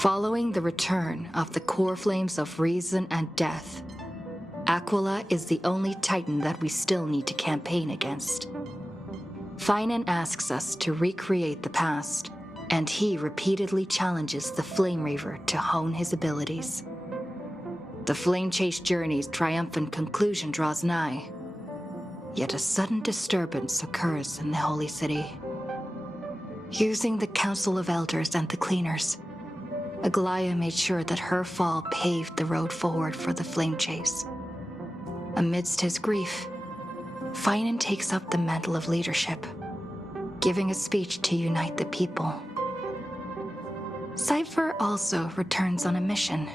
Following the return of the core flames of reason and death, Aquila is the only Titan that we still need to campaign against. Finan asks us to recreate the past, and he repeatedly challenges the Flame Reaver to hone his abilities. The Flame Chase journey's triumphant conclusion draws nigh, yet a sudden disturbance occurs in the Holy City. Using the Council of Elders and the Cleaners, Aglaia made sure that her fall paved the road forward for the Flame Chase. Amidst his grief, Finan takes up the mantle of leadership, giving a speech to unite the people. Cypher also returns on a mission,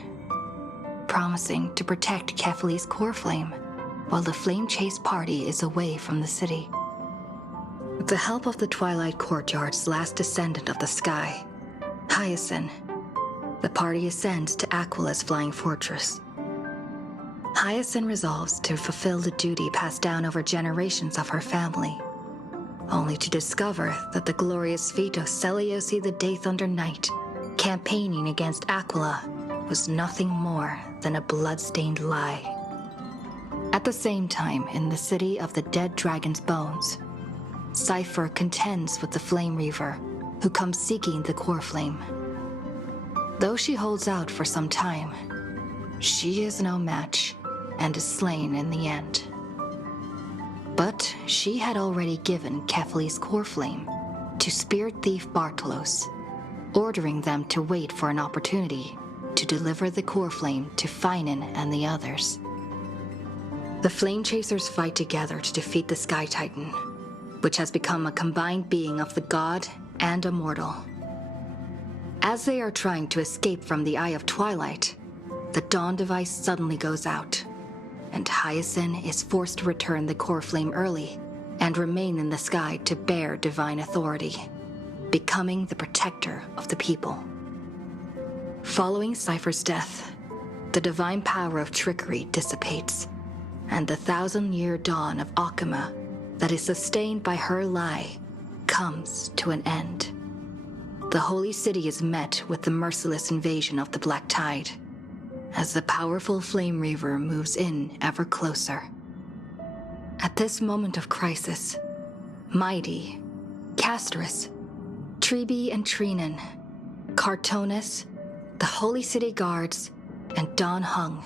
promising to protect Kefali's core flame while the Flame Chase party is away from the city. With the help of the Twilight Courtyard's last descendant of the sky, Hyacinth, the party ascends to Aquila's flying fortress. Hyacinth resolves to fulfill the duty passed down over generations of her family, only to discover that the glorious feat of Seliosi the Day Thunder Knight campaigning against Aquila was nothing more than a blood-stained lie. At the same time, in the city of the dead dragon's bones, Cypher contends with the Flame Reaver, who comes seeking the core flame. Though she holds out for some time, she is no match and is slain in the end. But she had already given Kefali's core flame to spirit thief Bartolos, ordering them to wait for an opportunity to deliver the core flame to Finan and the others. The Flame Chasers fight together to defeat the Sky Titan, which has become a combined being of the god and a mortal. As they are trying to escape from the Eye of Twilight, the Dawn device suddenly goes out, and Hyacinth is forced to return the core flame early and remain in the sky to bear divine authority, becoming the protector of the people. Following Cypher's death, the divine power of trickery dissipates, and the 1,000-year dawn of Akama that is sustained by her lie comes to an end. The Holy City is met with the merciless invasion of the Black Tide, as the powerful Flame Reaver moves in ever closer. At this moment of crisis, Mighty, Casterus, Treebe and Trinan, Cartonis, the Holy City Guards, and Don Hung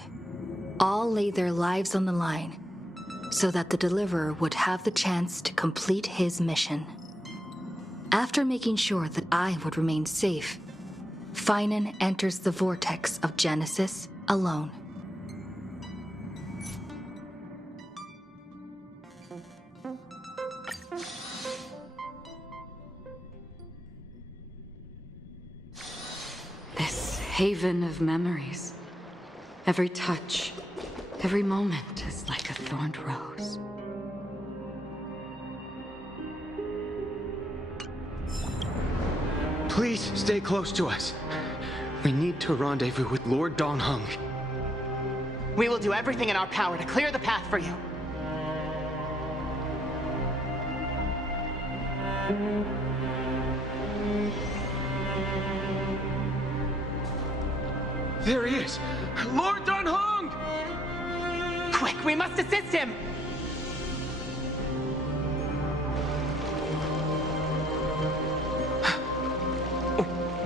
all lay their lives on the line so that the Deliverer would have the chance to complete his mission. After making sure that I would remain safe, Finan enters the vortex of Genesis alone. This haven of memories. Every touch, every moment is like a thorned rose. Please stay close to us. We need to rendezvous with Lord Don Hung. We will do everything in our power to clear the path for you. There he is! Lord Don Hung! Quick, we must assist him!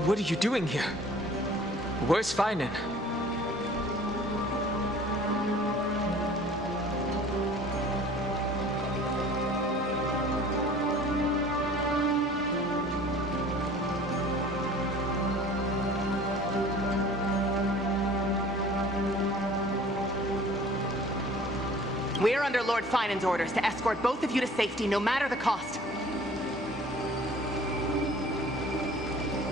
What are you doing here? Where's Finan? We are under Lord Finan's orders to escort both of you to safety, no matter the cost.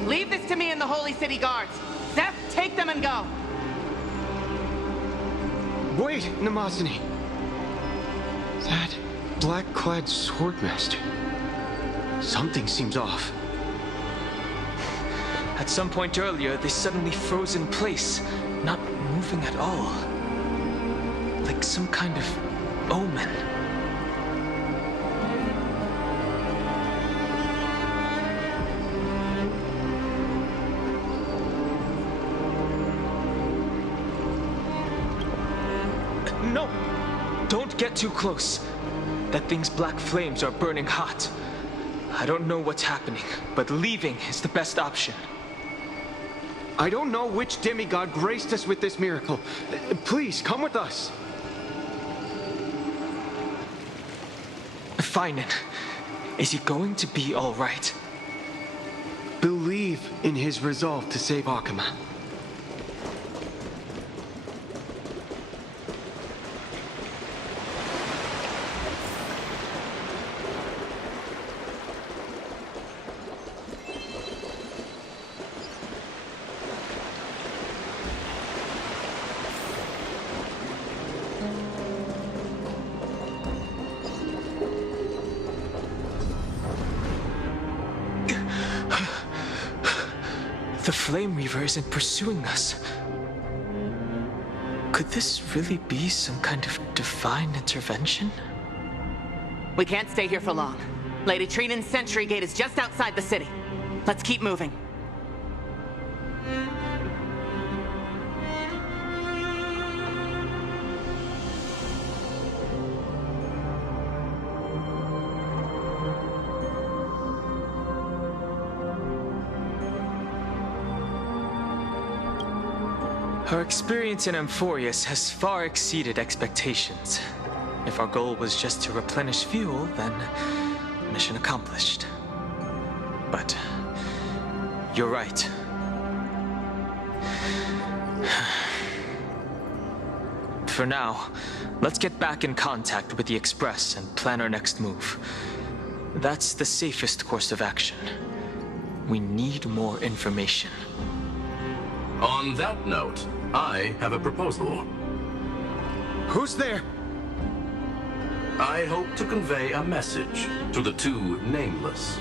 Leave this to me and the Holy City Guards. Zeph, take them and go. Wait, Namazani. That black-clad swordmaster. Something seems off. At some point earlier, they suddenly froze in place, not moving at all. Like some kind of omen. Don't get too close. That thing's black flames are burning hot. I don't know what's happening, but leaving is the best option. I don't know which demigod graced us with this miracle. Please, come with us. Finan, is he going to be all right? Believe in his resolve to save Akama. The Flame Reaver isn't pursuing us. Could this really be some kind of divine intervention? We can't stay here for long. Lady Trinan's Sentry Gate is just outside the city. Let's keep moving. Our experience in Amphorius has far exceeded expectations. If our goal was just to replenish fuel, then mission accomplished. But you're right. For now, let's get back in contact with the Express and plan our next move. That's the safest course of action. We need more information. On that note, I have a proposal. Who's there? I hope to convey a message to the two nameless.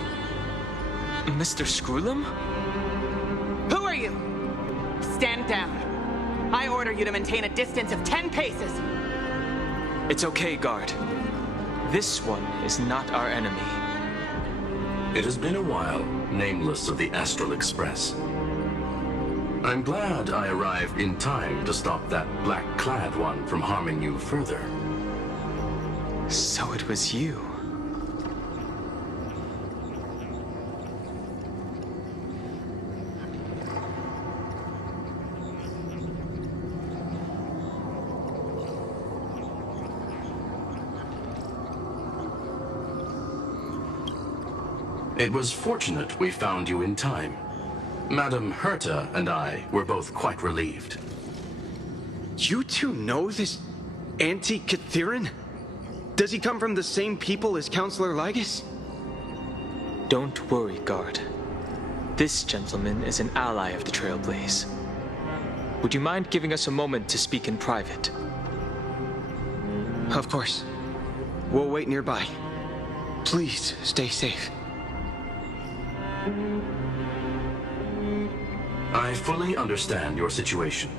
Mr. Screwlum? Who are you? Stand down. I order you to maintain a distance of 10 paces. It's okay, guard. This one is not our enemy. It has been a while, nameless of the Astral Express. I'm glad I arrived in time to stop that black-clad one from harming you further. So it was you. It was fortunate we found you in time. Madam Herta and I were both quite relieved. You two know this anti-Cathiran? Does he come from the same people as Counselor Lygus? Don't worry, guard. This gentleman is an ally of the Trailblaze. Would you mind giving us a moment to speak in private? Of course. We'll wait nearby. Please, stay safe. I fully understand your situation.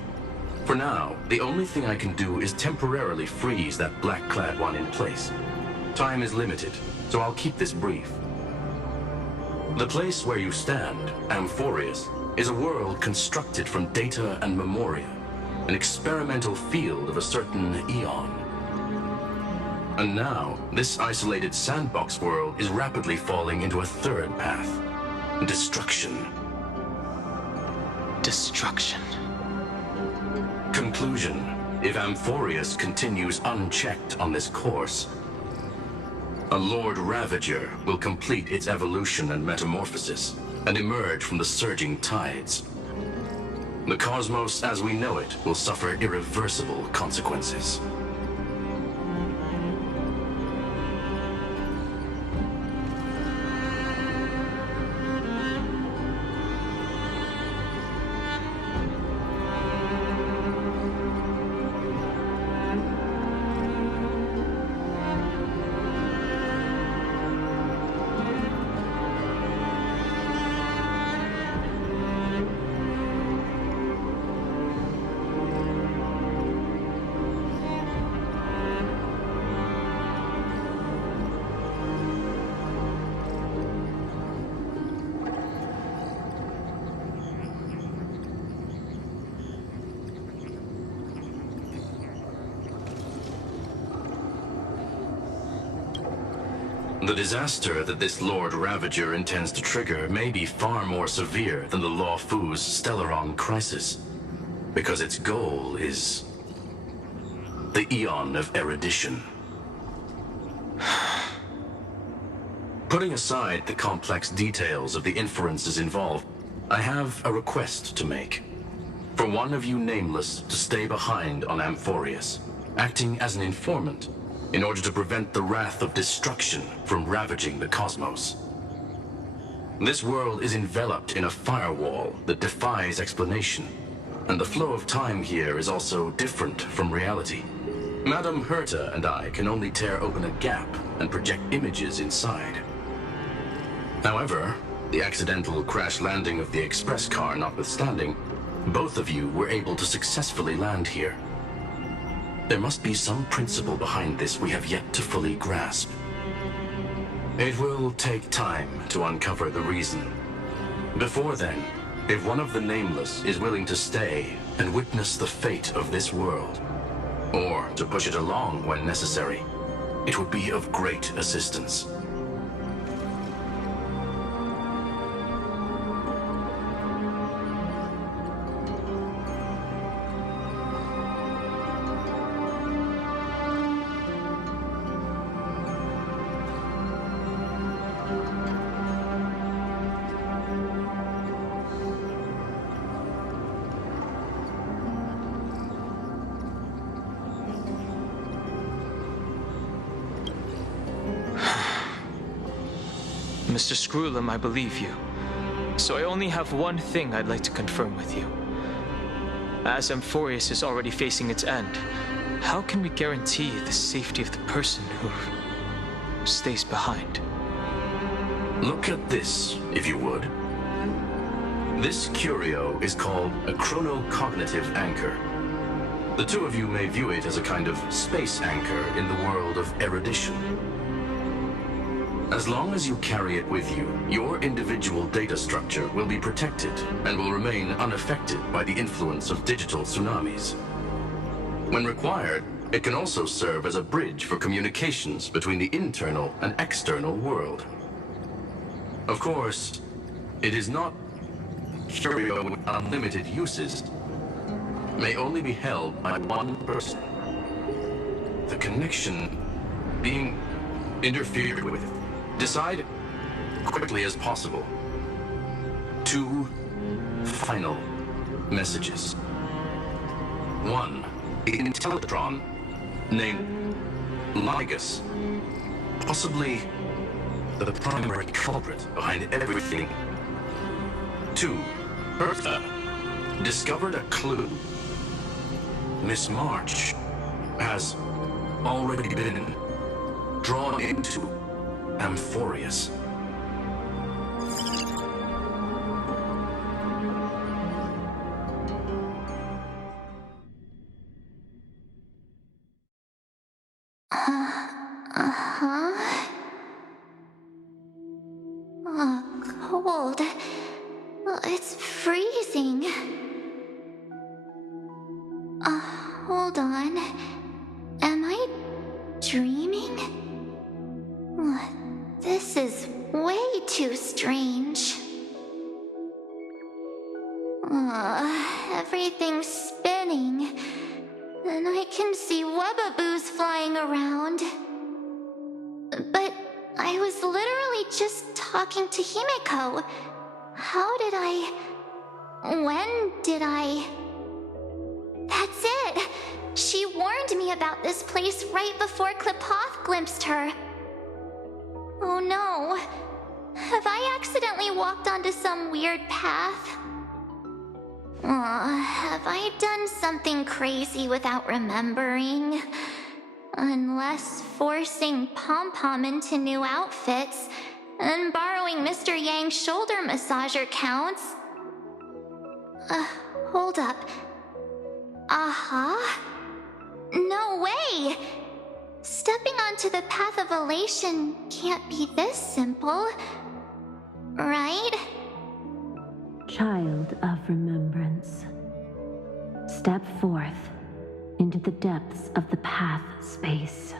For now, the only thing I can do is temporarily freeze that black-clad one in place. Time is limited, so I'll keep this brief. The place where you stand, Amphorius, is a world constructed from data and memoria, an experimental field of a certain eon. And now, this isolated sandbox world is rapidly falling into a third path: destruction. Destruction. Conclusion: if Amphorius continues unchecked on this course, a Lord Ravager will complete its evolution and metamorphosis, and emerge from the surging tides. The cosmos as we know it will suffer irreversible consequences. The disaster that this Lord Ravager intends to trigger may be far more severe than the Law Fu's Stellaron crisis, because its goal is the Eon of Erudition. Putting aside the complex details of the inferences involved, I have a request to make. For one of you nameless to stay behind on Amphorius, acting as an informant, in order to prevent the wrath of destruction from ravaging the cosmos. This world is enveloped in a firewall that defies explanation, and the flow of time here is also different from reality. Madame Herta and I can only tear open a gap and project images inside. However, the accidental crash landing of the express car notwithstanding, both of you were able to successfully land here. There must be some principle behind this we have yet to fully grasp. It will take time to uncover the reason. Before then, if one of the Nameless is willing to stay and witness the fate of this world, or to push it along when necessary, it would be of great assistance. Mr. Screwlum, I believe you. So I only have one thing I'd like to confirm with you. As Amphorius is already facing its end, how can we guarantee the safety of the person who stays behind? Look at this, if you would. This curio is called a chronocognitive anchor. The two of you may view it as a kind of space anchor in the world of erudition. As long as you carry it with you, your individual data structure will be protected and will remain unaffected by the influence of digital tsunamis. When required, it can also serve as a bridge for communications between the internal and external world. Of course, it is not curio with unlimited uses. May only be held by one person. The connection being interfered with. Decide quickly as possible. 2 final messages. 1, Intellitron, named Ligus, possibly the primary culprit behind everything. 2, Bertha, discovered a clue. Miss March has already been drawn into Amphorius. Cold. It's freezing. Hold on. Am I dreaming? This is way too strange. Everything's spinning, and I can see webaboos flying around. But I was literally just talking to Himeko. How did I... When did I... That's it! She warned me about this place right before Klipoth glimpsed her. Oh no. Have I accidentally walked onto some weird path? Have I done something crazy without remembering? Unless forcing Pom-Pom into new outfits and borrowing Mr. Yang's shoulder massager counts. Hold up. No way! Stepping onto the path of elation can't be this simple, right? Child of remembrance, step forth into the depths of the path space.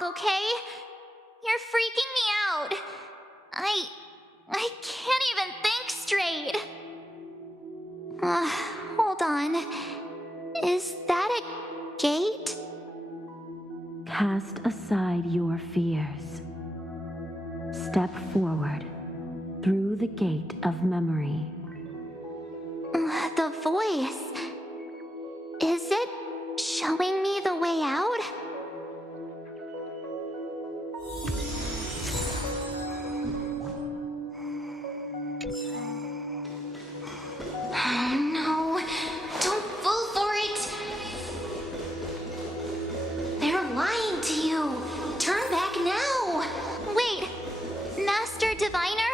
talk, okay? You're freaking me out. I can't even think straight. Hold on. Is that a gate? Cast aside your fears. Step forward through the gate of memory. The voice. Is it showing me the way out? No, don't fall for it. They're lying to you. Turn back now. Wait, Master Diviner?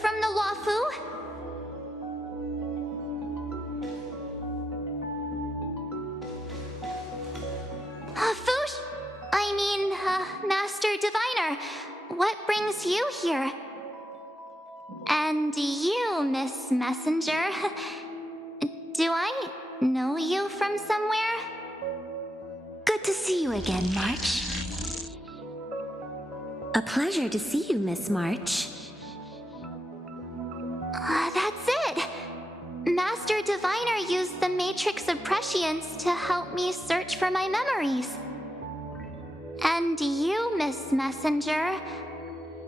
From the Wafu? Master Diviner, what brings you here? And you, Miss Messenger, do I know you from somewhere? Good to see you again, March. A pleasure to see you, Miss March. That's it! Master Diviner used the Matrix of Prescience to help me search for my memories. And you, Miss Messenger,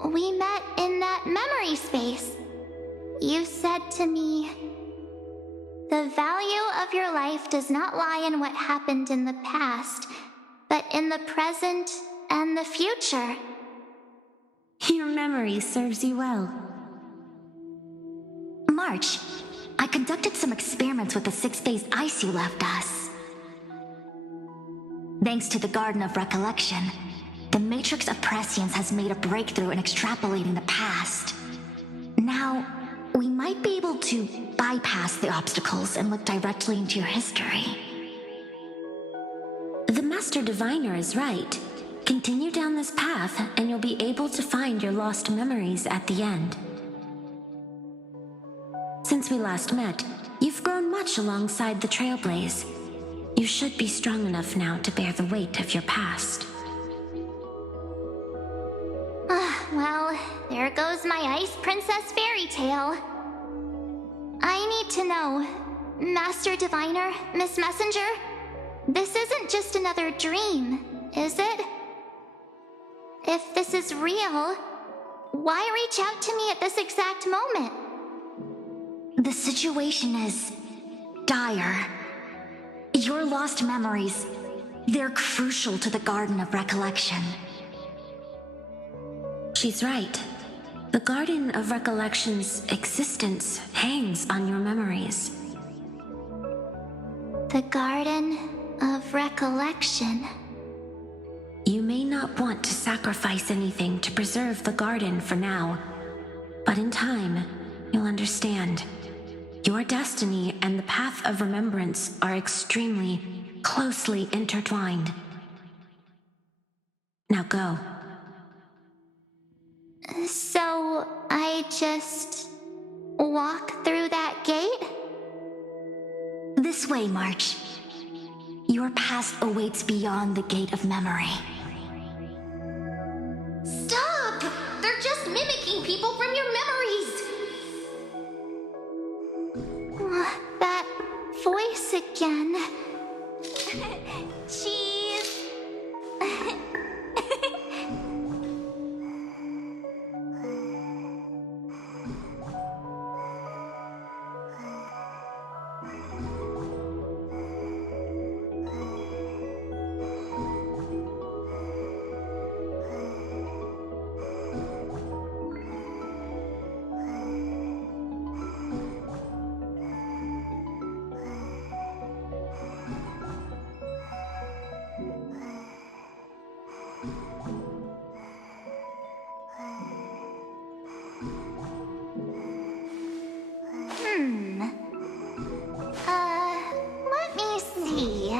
we met in that memory space. You said to me, "The value of your life does not lie in what happened in the past, but in the present and the future." Your memory serves you well. March, I conducted some experiments with the 6-phase ice you left us. Thanks to the Garden of Recollection, the Matrix of Prescience has made a breakthrough in extrapolating the past. Now, we might be able to bypass the obstacles and look directly into your history. The Master Diviner is right. Continue down this path, and you'll be able to find your lost memories at the end. Since we last met, you've grown much alongside the Trailblaze. You should be strong enough now to bear the weight of your past. Well, there goes my Ice Princess fairy tale. I need to know, Master Diviner, Miss Messenger, this isn't just another dream, is it? If this is real, why reach out to me at this exact moment? The situation is dire. Your lost memories, they're crucial to the Garden of Recollection. She's right. The Garden of Recollection's existence hangs on your memories. The Garden of Recollection. You may not want to sacrifice anything to preserve the garden for now, but in time, you'll understand. Your destiny and the path of remembrance are extremely, closely intertwined. Now go. So, I just walk through that gate? This way, March. Your past awaits beyond the Gate of Memory. Stop! They're just mimicking people from your memories! That voice again. Cheese! Let me see.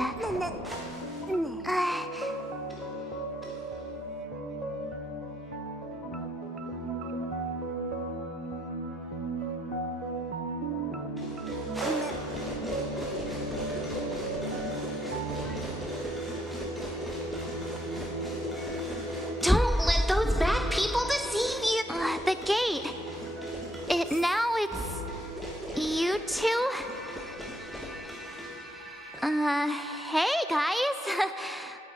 two? Hey guys.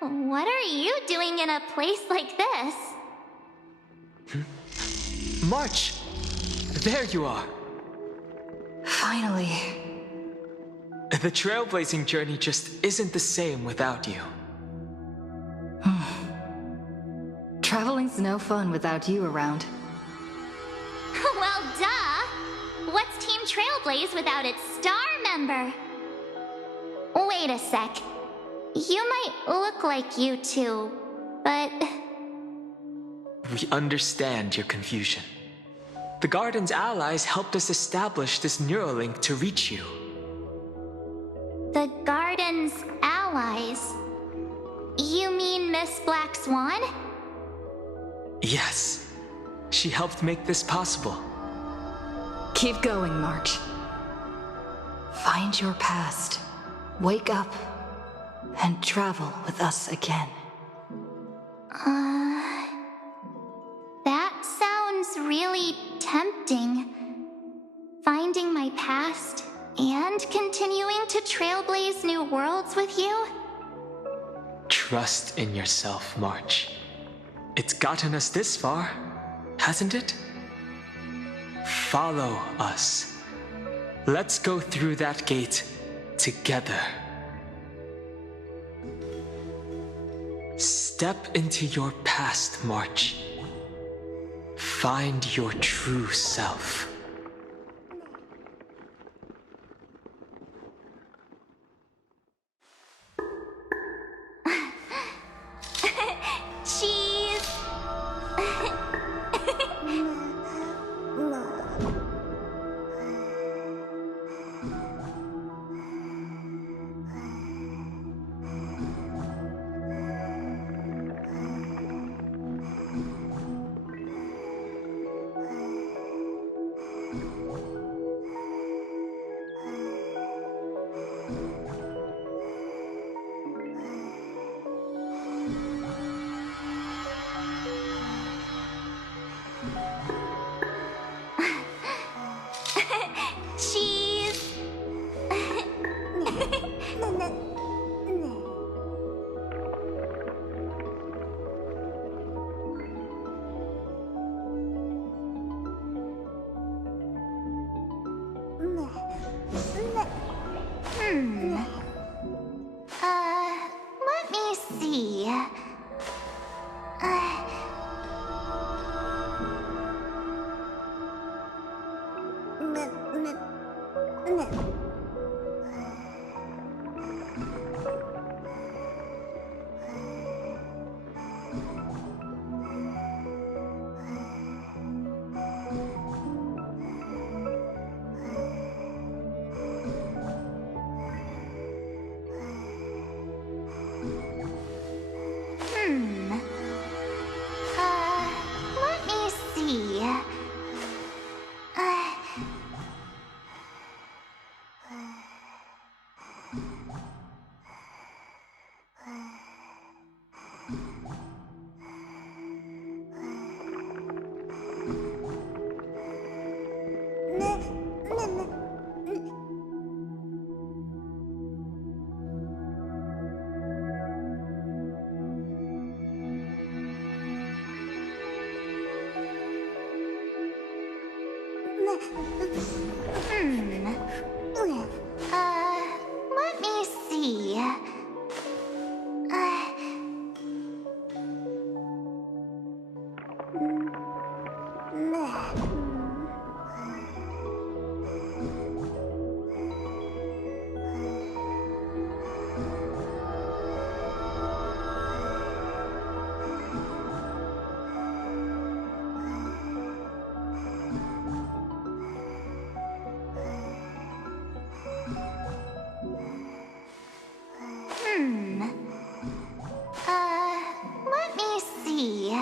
What are you doing in a place like this? March! There you are! Finally. The trailblazing journey just isn't the same without you. Traveling's no fun without you around. Well, duh! What's Team Trailblaze without its star member? Wait a sec. You might look like you two, but... We understand your confusion. The Garden's allies helped us establish this Neuralink to reach you. The Garden's allies? You mean Miss Black Swan? Yes. She helped make this possible. Keep going, March. Find your past. Wake up. And travel with us again. That sounds really tempting. Finding my past and continuing to trailblaze new worlds with you? Trust in yourself, March. It's gotten us this far, hasn't it? Follow us. Let's go through that gate together. Step into your past, March. Find your true self. Cheese! Cheese! Let me see. Let me see. Let me see. Let me see.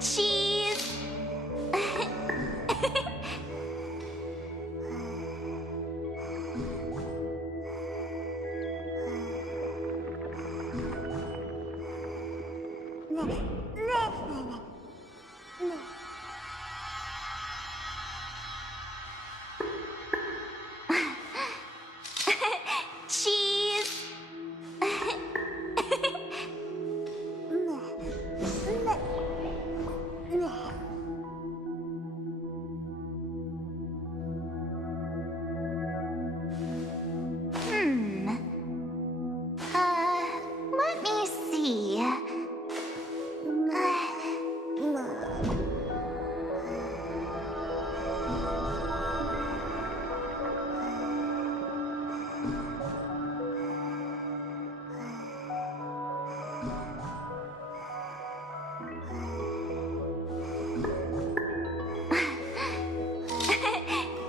Cheese! Cheese! Hmm. Let me see.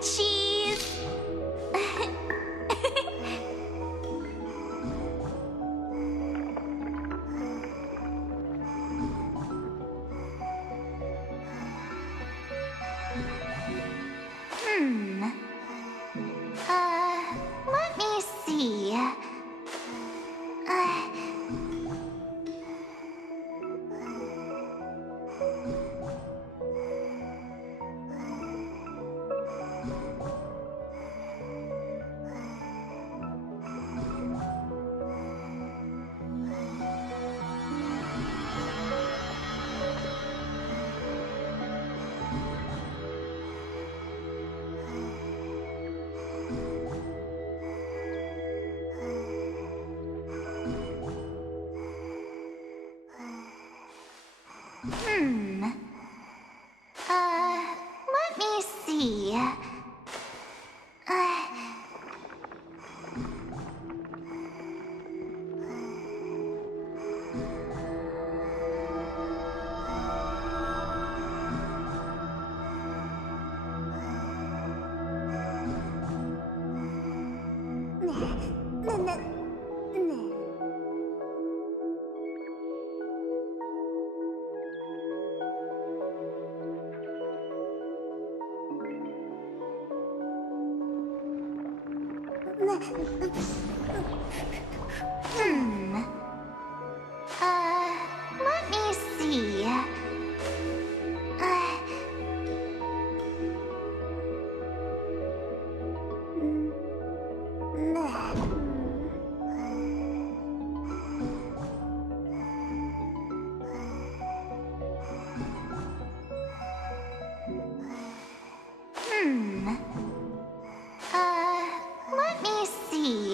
Cheese! Hmm. Let me see. Hmm. Let me see. Hmm. Let me see. Hmm. Let me see.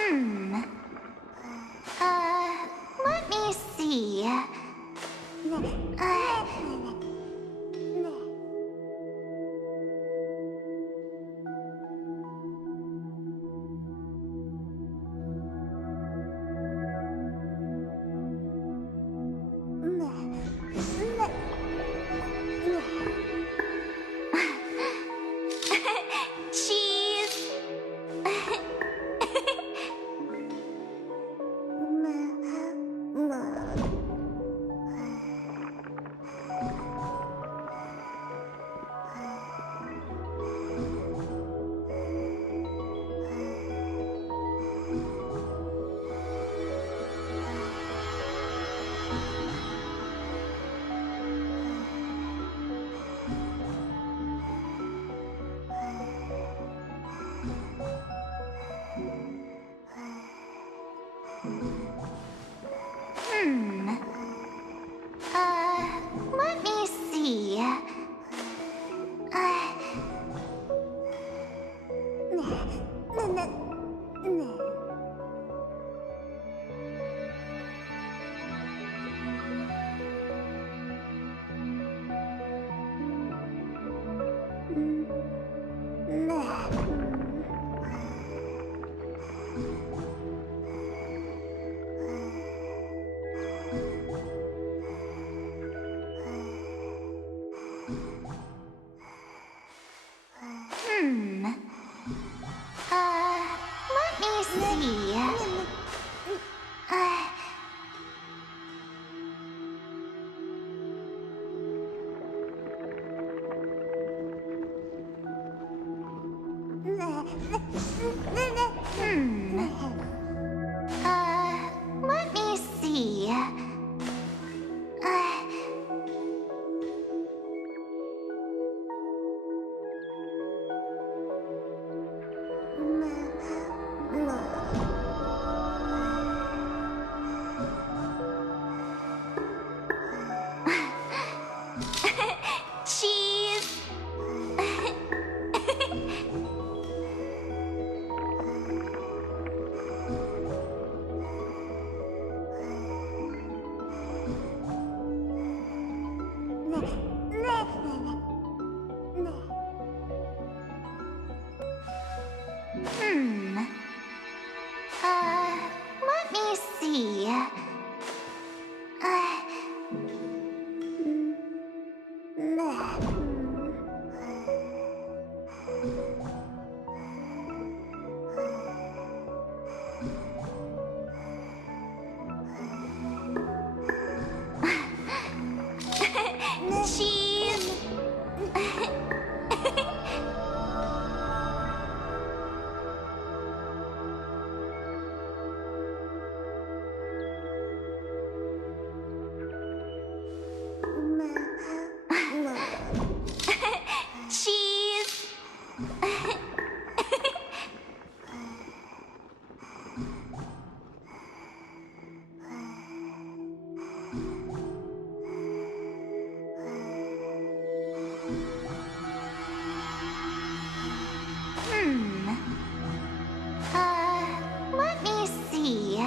Hmm. Let me see. Cheese! Hmm. Let me see. Hmm. Let me see. Let me see. Cheese. Let me see. Cheese. Cheese. Let me see.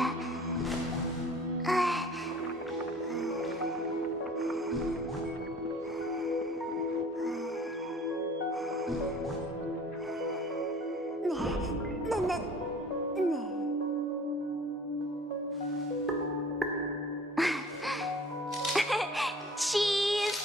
Cheese.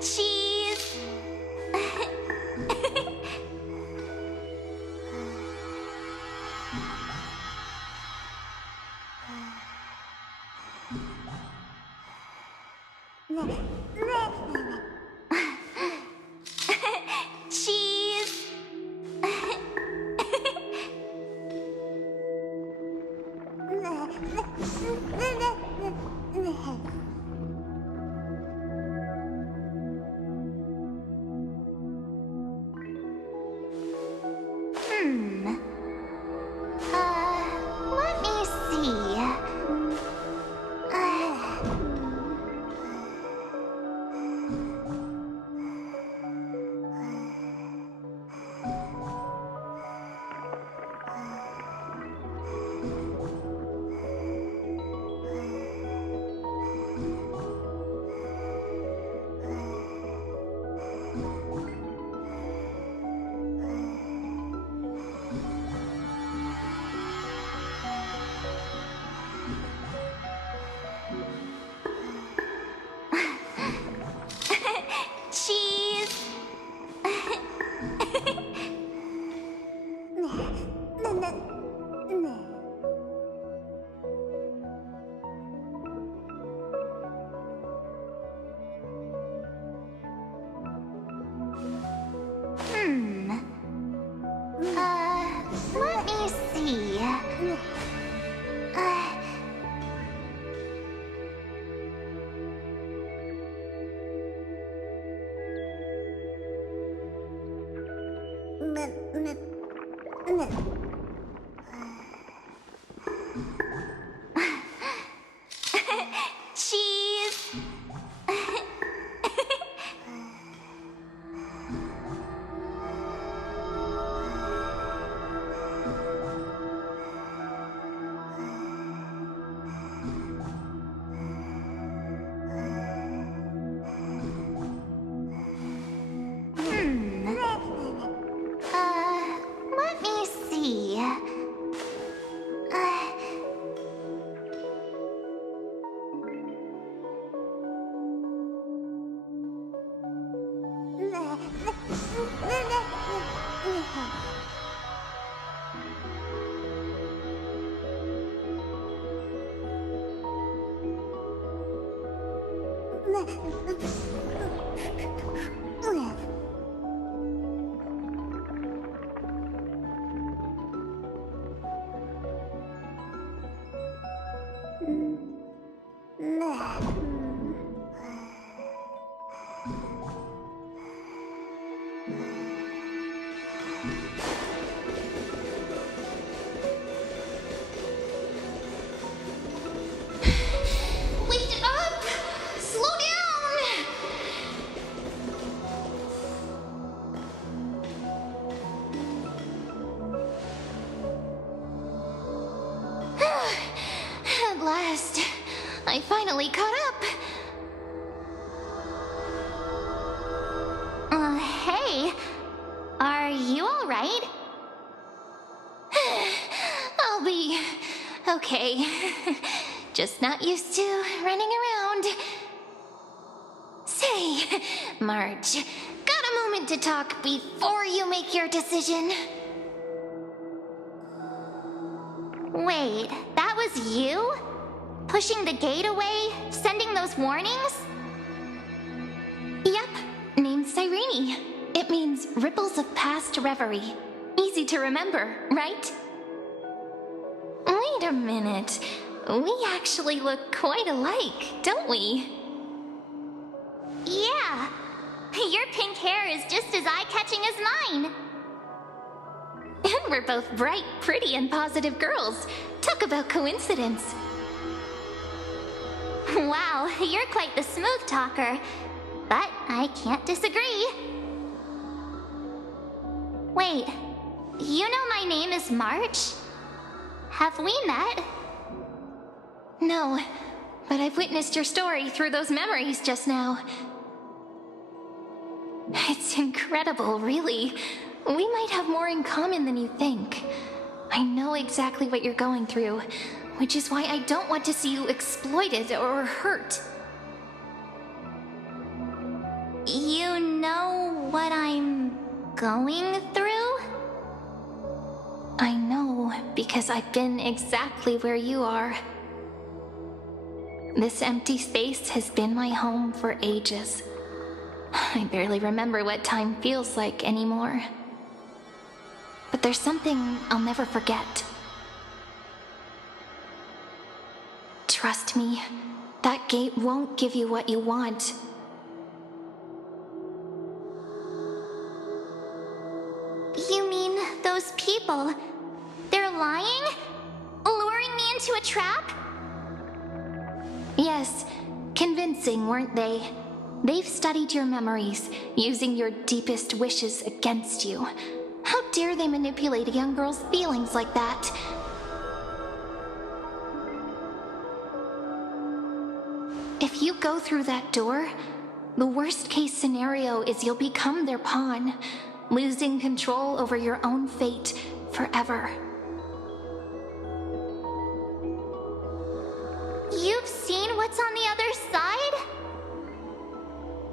Cheese. Cheese. Let me see. Cheese! Let me see. Wait up! Slow down! At last, I finally caught up. Hey, are you all right? I'll be okay. Just not used to running around. Say, Marge, got a moment to talk before you make your decision? Wait, that was you? Pushing the gate away? Sending those warnings? Yep, named Cyrene. It means ripples of past reverie. Easy to remember, right? Wait a minute. We actually look quite alike, don't we? Yeah. Your pink hair is just as eye-catching as mine. And we're both bright, pretty, and positive girls. Talk about coincidence. Wow, you're quite the smooth talker. But I can't disagree. Wait, you know my name is March? Have we met? No, but I've witnessed your story through those memories just now. It's incredible, really. We might have more in common than you think. I know exactly what you're going through, which is why I don't want to see you exploited or hurt. You know what I'm going through? I know, because I've been exactly where you are. This empty space has been my home for ages. I barely remember what time feels like anymore. But there's something I'll never forget. Trust me, that gate won't give you what you want. You mean those people? They're lying? Luring me into a trap? Yes, convincing, weren't they? They've studied your memories, using your deepest wishes against you. How dare they manipulate a young girl's feelings like that? If you go through that door, the worst-case scenario is you'll become their pawn, losing control over your own fate forever. You've seen what's on the other side?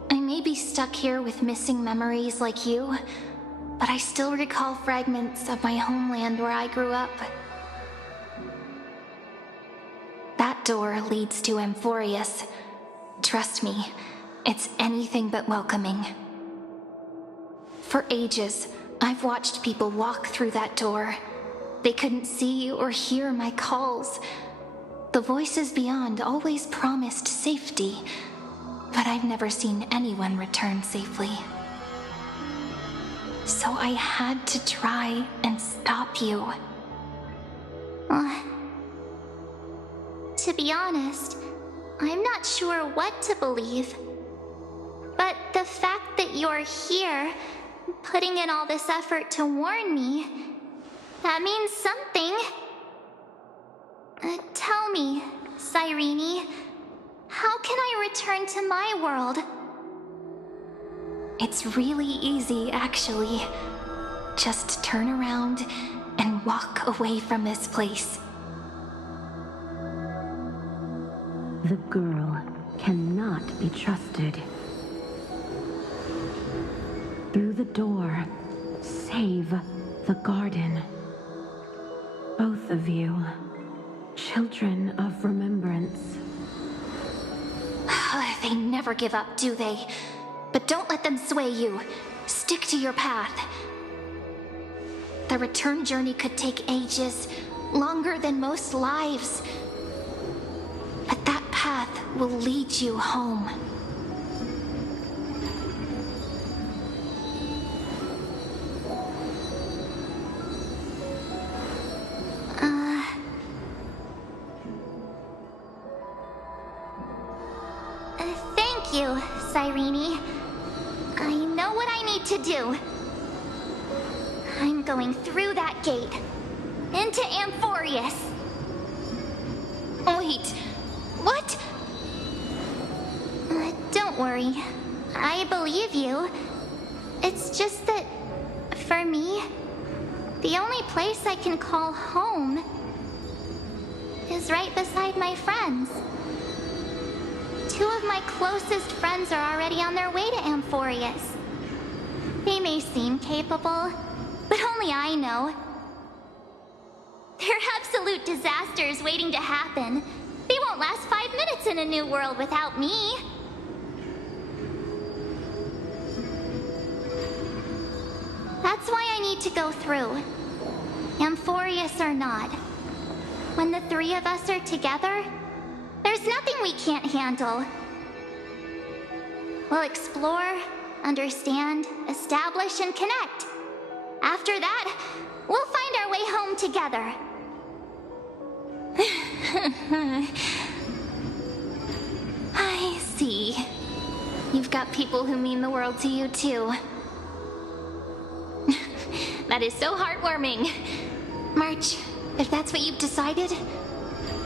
I may be stuck here with missing memories like you, but I still recall fragments of my homeland where I grew up. That door leads to Amphorius. Trust me, it's anything but welcoming. For ages, I've watched people walk through that door. They couldn't see or hear my calls. The voices beyond always promised safety, but I've never seen anyone return safely. so I had to try and stop you. To be honest, I'm not sure what to believe. But the fact that you're here, putting in all this effort to warn me, that means something. Tell me, Cyrene, how can I return to my world? It's really easy, actually. Just turn around and walk away from this place. The girl cannot be trusted. Through the door, save the garden. Both of you, children of remembrance. They never give up, do they? But don't let them sway you. Stick to your path. The return journey could take ages, longer than most lives. But that path will lead you home. Thank you, Cyrene. I know what I need to do. I'm going through that gate. Into Amphorius. Wait, what? Don't worry. I believe you. It's just that, for me, the only place I can call home is right beside my friends. Two of my closest friends are already on their way to Amphorius. They may seem capable, but only I know. They're absolute disasters waiting to happen. They won't last 5 minutes in a new world without me. That's why I need to go through. Amphorius or not. When the three of us are together, there's nothing we can't handle. We'll explore, understand, establish, and connect. After that, we'll find our way home together. I see. You've got people who mean the world to you, too. That is so heartwarming. March, if that's what you've decided,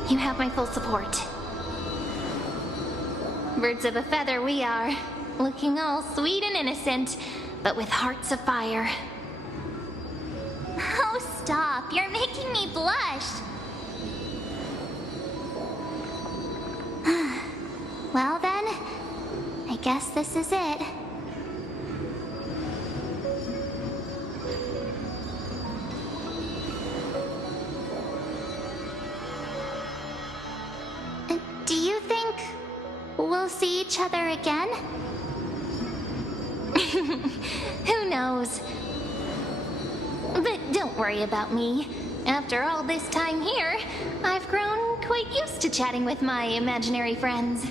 you have my full support. Birds of a feather we are, looking all sweet and innocent, but with hearts of fire. Oh, stop. You're making me blush. Well then, I guess this is it. Do you think we'll see each other again? Who knows? But don't worry about me. After all this time here, I've grown quite used to chatting with my imaginary friends.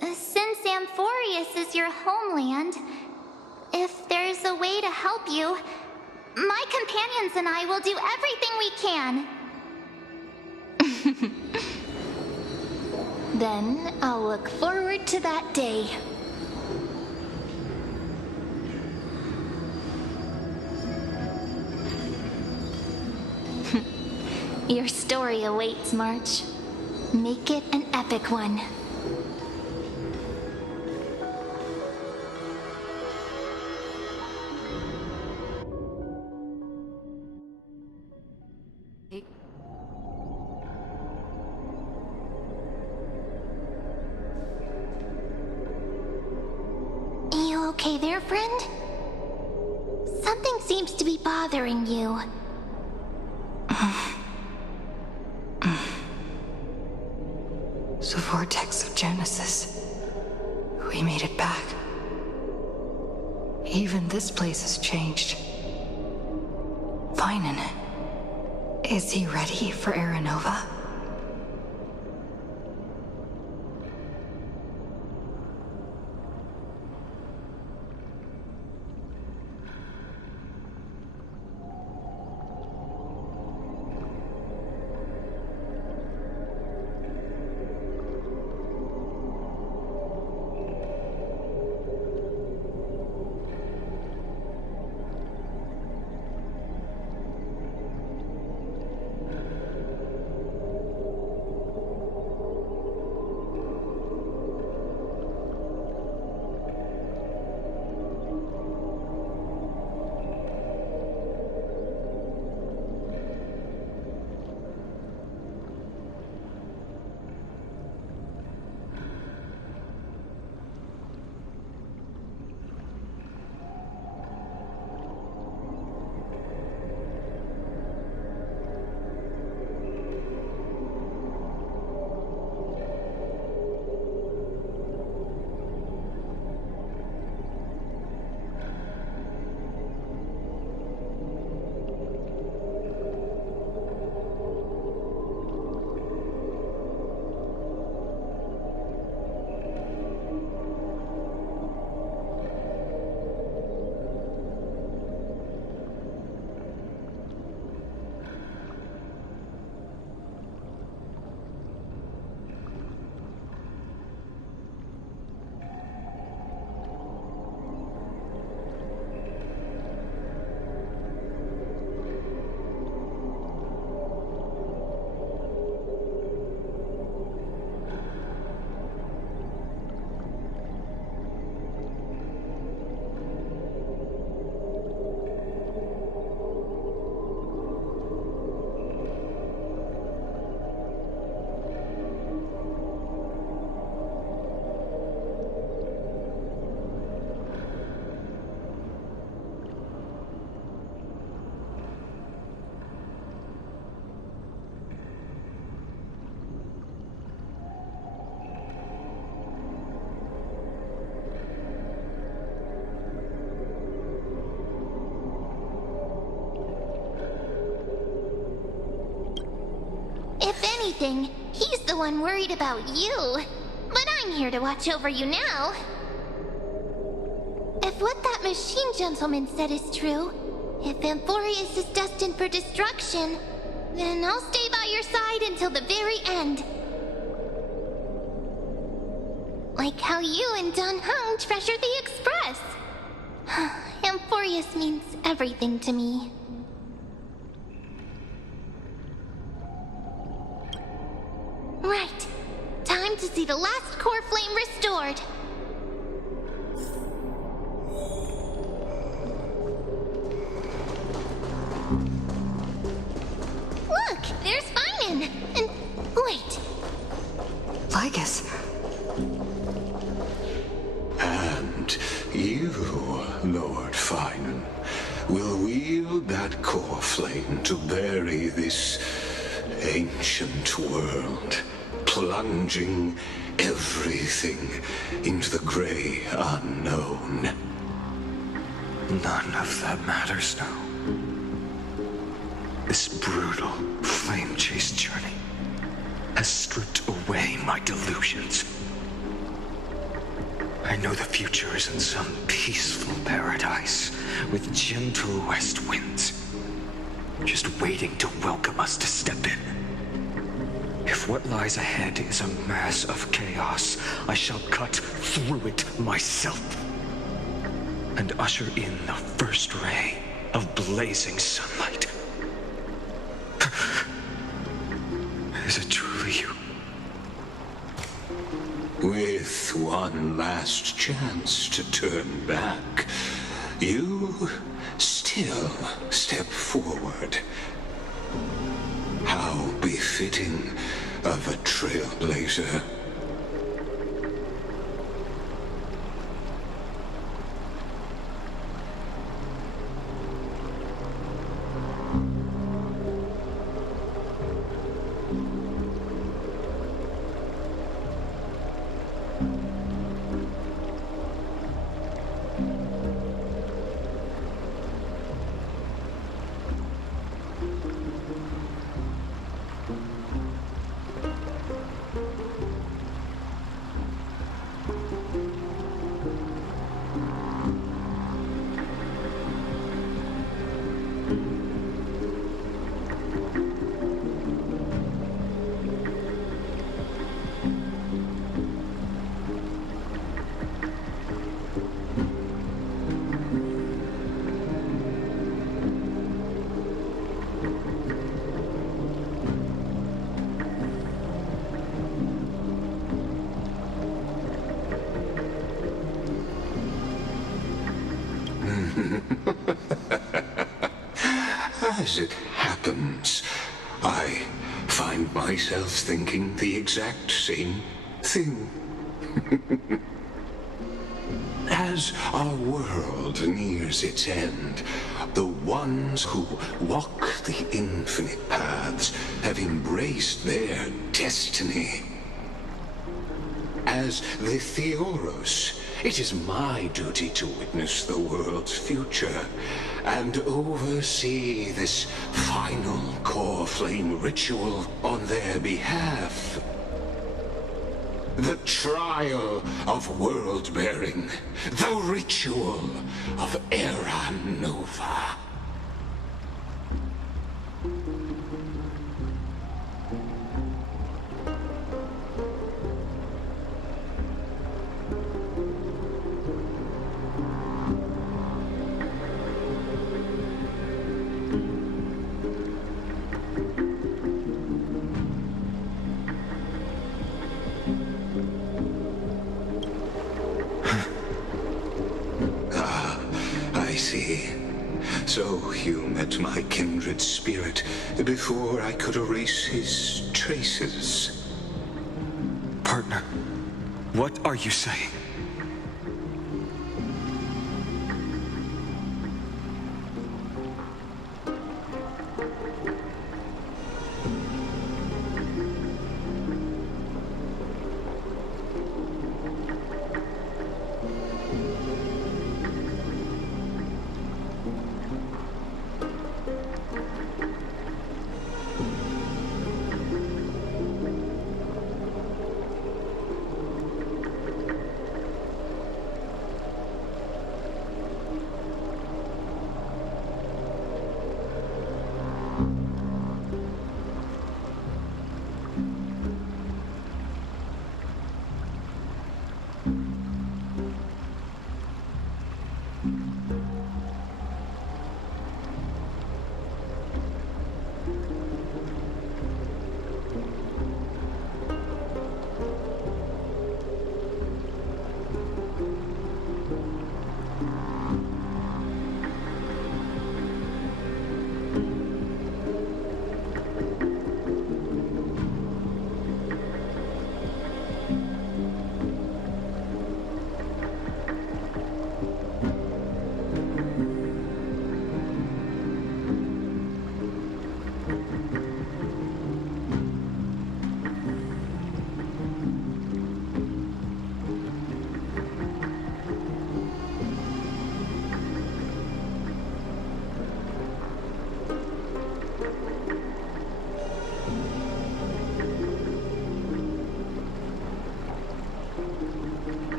Since Amphorius is your homeland, if there's a way to help you, my companions and I will do everything we can. Then I'll look forward to that day. Your story awaits, March. Make it an epic one. You okay there, friend? Something seems to be bothering you. The vortex of Genesis. We made it back. Even this place has changed. Finan. Is he ready for Aranova? anything, he's the one worried about you. But I'm here to watch over you now. If what that machine gentleman said is true, if Amphorius is destined for destruction, then I'll stay by your side until the very end. Like how you and Don Hung treasured the Express. Amphorius means everything to me. Right. Time to see the last core flame restored. Look, there's Finan. And wait. Lygus. And you, Lord Finan, will wield that core flame to bury this ancient world, plunging everything into the gray unknown. None of that matters now. This brutal, flame-chased journey has stripped away my delusions. I know the future is in some peaceful paradise with gentle west winds, just waiting to welcome us to step in. If what lies ahead is a mass of chaos, I shall cut through it myself and usher in the first ray of blazing sunlight. Is it truly you? With one last chance to turn back, you still step forward. How befitting of a trailblazer. As it happens, I find myself thinking the exact same thing. As our world nears its end, the ones who walk the infinite paths have embraced their destiny. As the Theoros, it is my duty to witness the world's future and oversee this final core flame ritual on their behalf. The trial of world-bearing, the ritual of Era Nova. So you met my kindred spirit before I could erase his traces. Partner, what are you saying?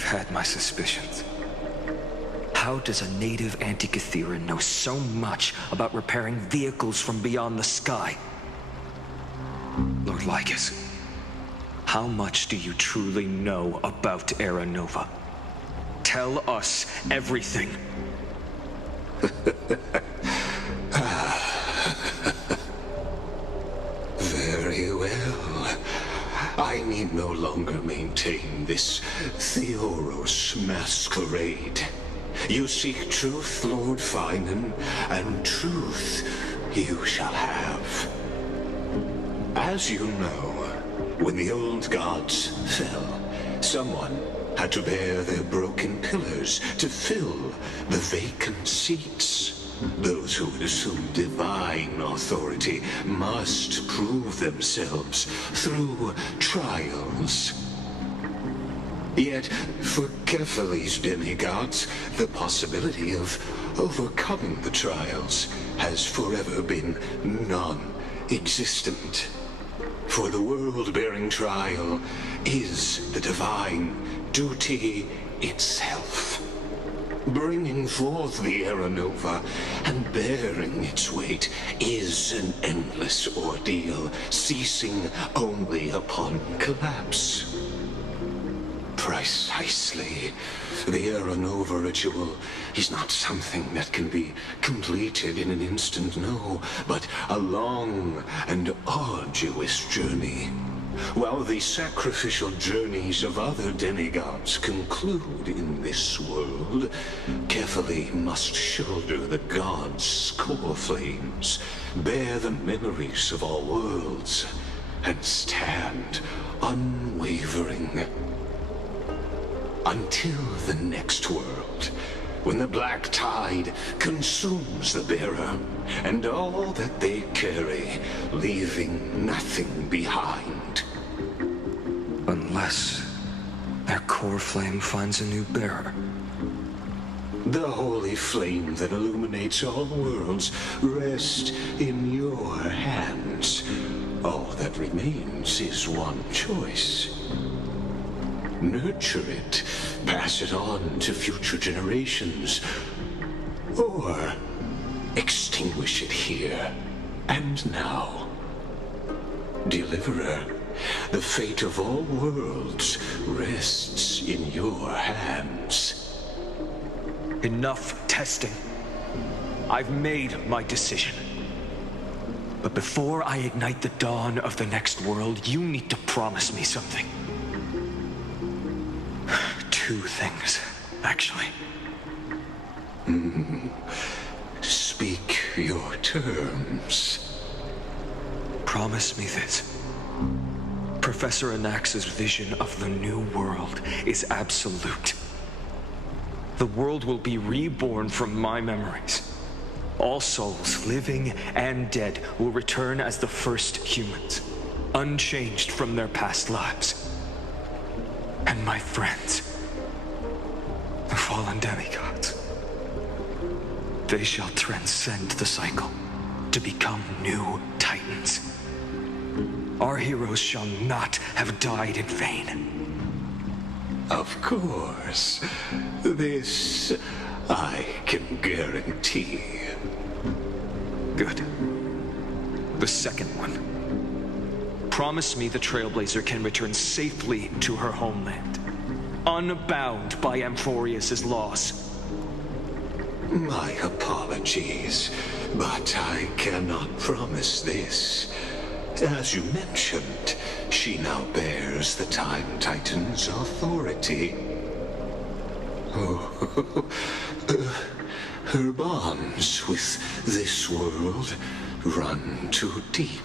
I've had my suspicions. How does a native Antikytheran know so much about repairing vehicles from beyond the sky? Lord Lycus, how much do you truly know about Era Nova? Tell us everything. Very well. I need no longer maintain this Theoros masquerade. You seek truth, Lord Finan, and truth you shall have. As you know, when the old gods fell, someone had to bear their broken pillars to fill the vacant seats. Those who would assume divine authority must prove themselves through trials. Yet, for Kephales's demigods, the possibility of overcoming the trials has forever been non-existent. For the world-bearing trial is the divine duty itself. Bringing forth the Era Nova and bearing its weight is an endless ordeal, ceasing only upon collapse. Precisely. The Era Nova ritual is not something that can be completed in an instant, no, but a long and arduous journey. While the sacrificial journeys of other demigods conclude in this world, Kephale must shoulder the gods' core flames, bear the memories of all worlds, and stand unwavering. Until the next world, when the black tide consumes the bearer and all that they carry, leaving nothing behind. Unless their core flame finds a new bearer. The holy flame that illuminates all worlds rests in your hands. All that remains is one choice. Nurture it, pass it on to future generations, or extinguish it here and now. Deliverer, the fate of all worlds rests in your hands. Enough testing. I've made my decision. But before I ignite the dawn of the next world, you need to promise me something. Two things, actually. Speak your terms. Promise me this. Professor Anax's vision of the new world is absolute. The world will be reborn from my memories. All souls, living and dead, will return as the first humans, unchanged from their past lives. And my friends, the fallen demigods, they shall transcend the cycle to become new titans. Our heroes shall not have died in vain. Of course. This I can guarantee. Good. The second one. Promise me the Trailblazer can return safely to her homeland, unbound by Amphorius' loss. My apologies, but I cannot promise this. As you mentioned, she now bears the Time Titan's authority. Oh, her bonds with this world run too deep.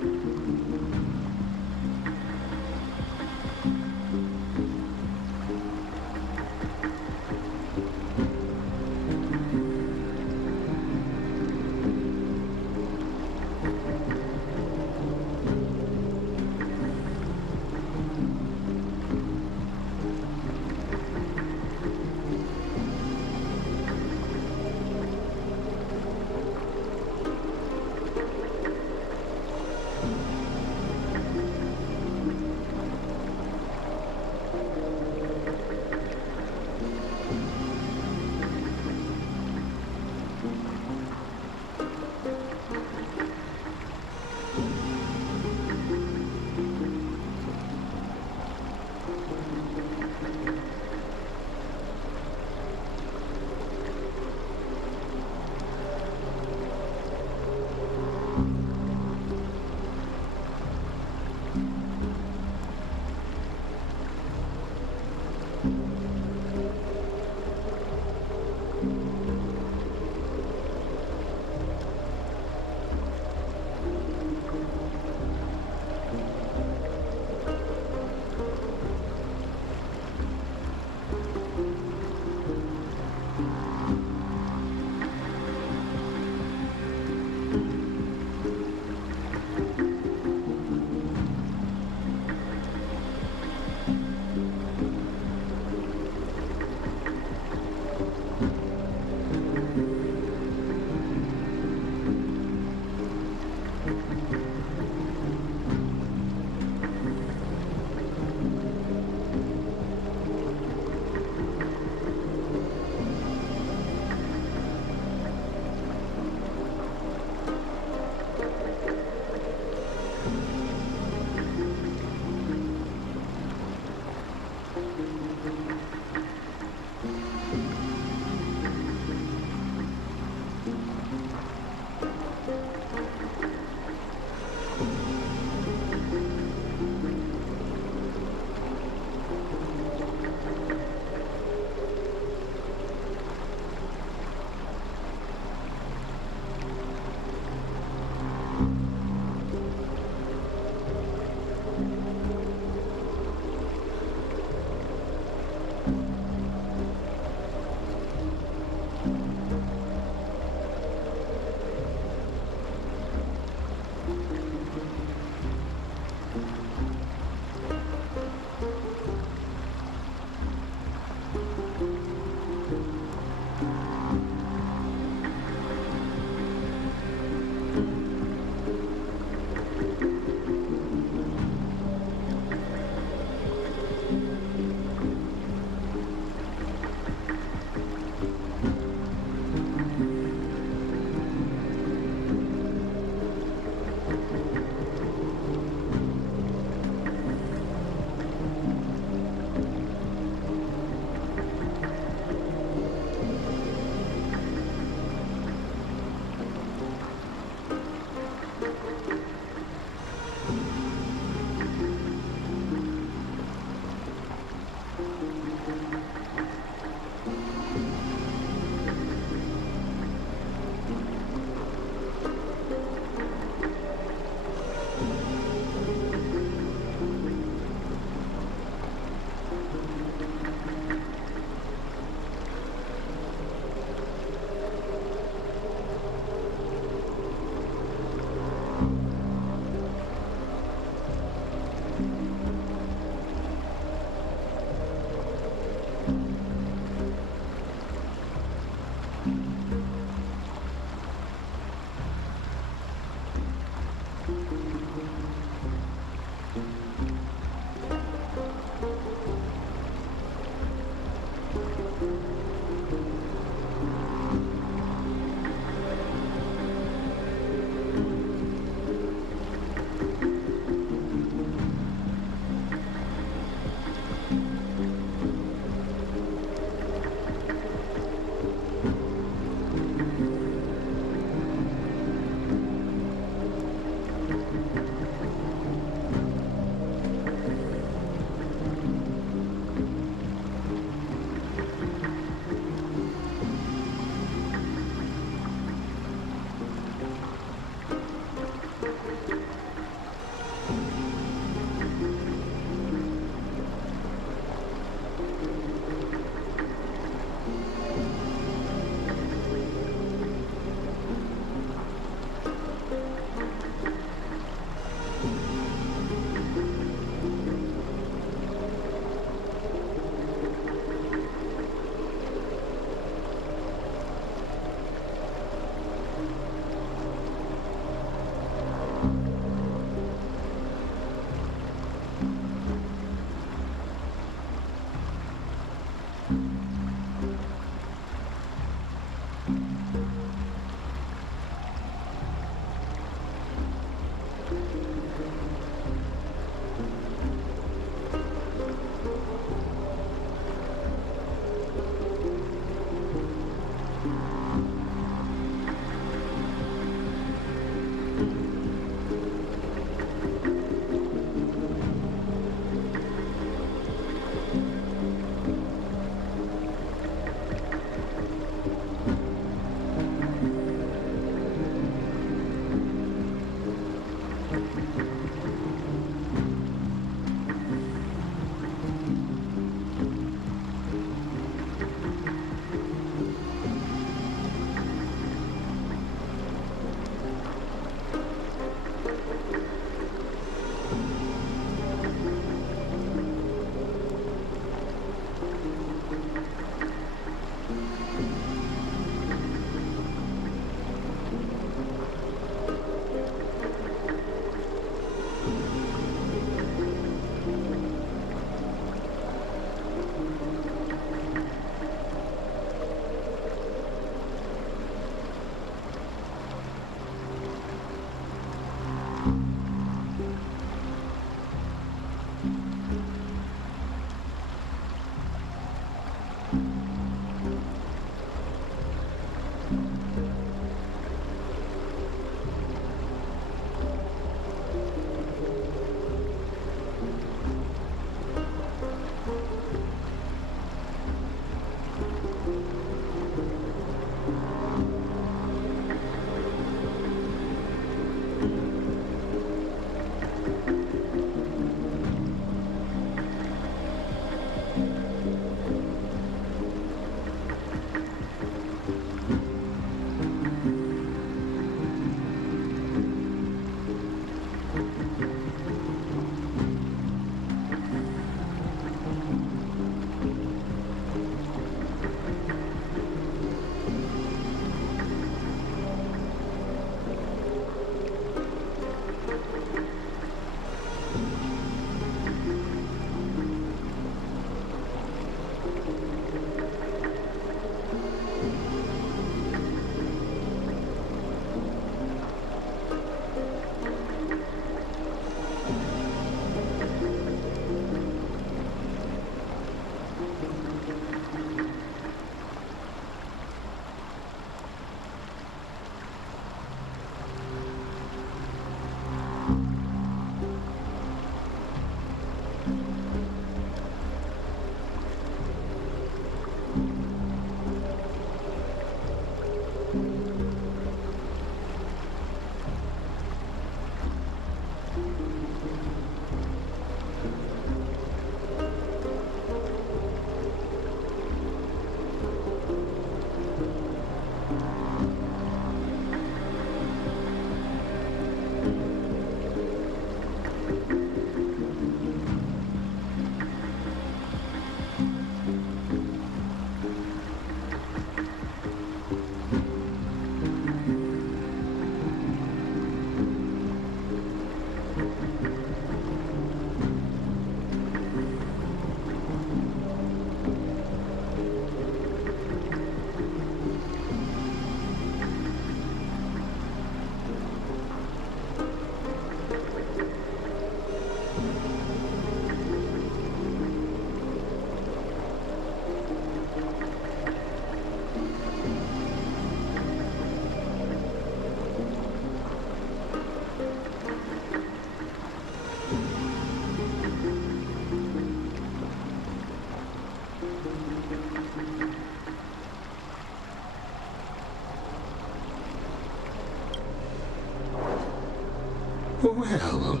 Well,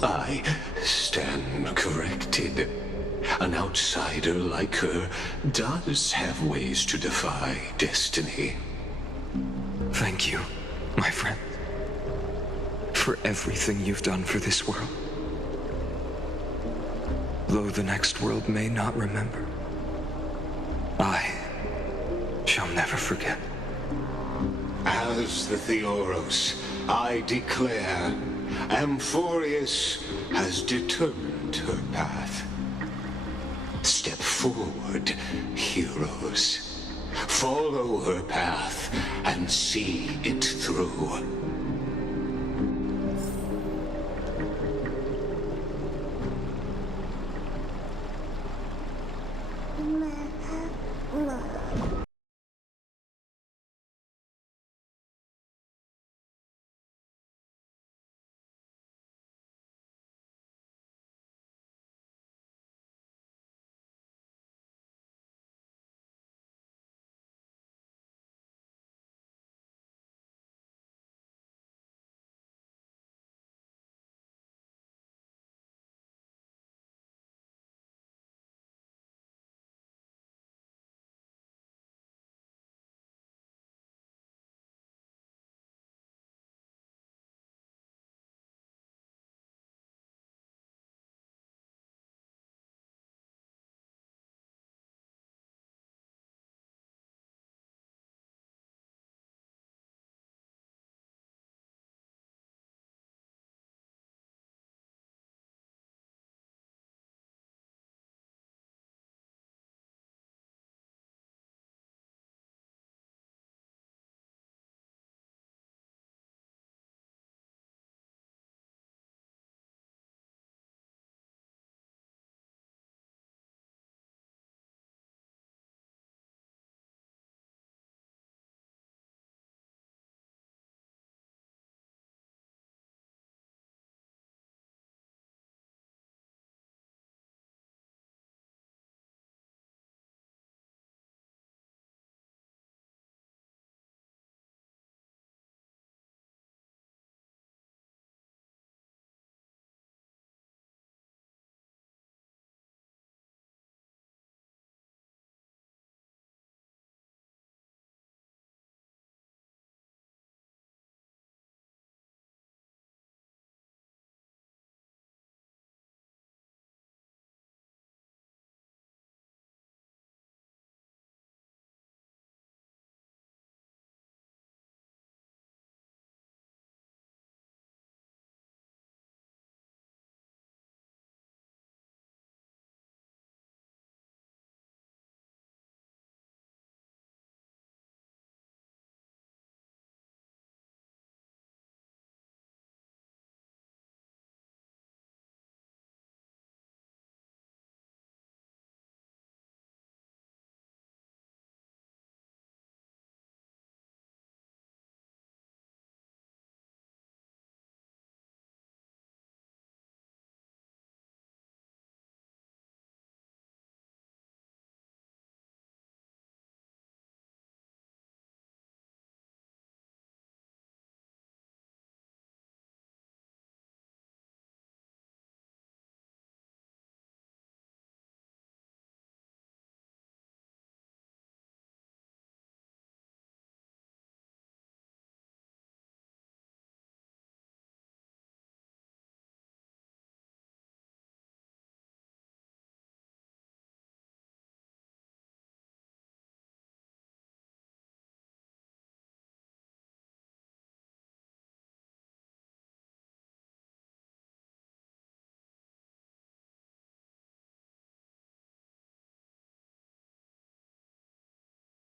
I stand corrected. An outsider like her does have ways to defy destiny. Thank you, my friend, for everything you've done for this world. Though the next world may not remember, I shall never forget. As the Theoros, I declare, Amphorius has determined her path. Step forward, heroes. Follow her path and see it through.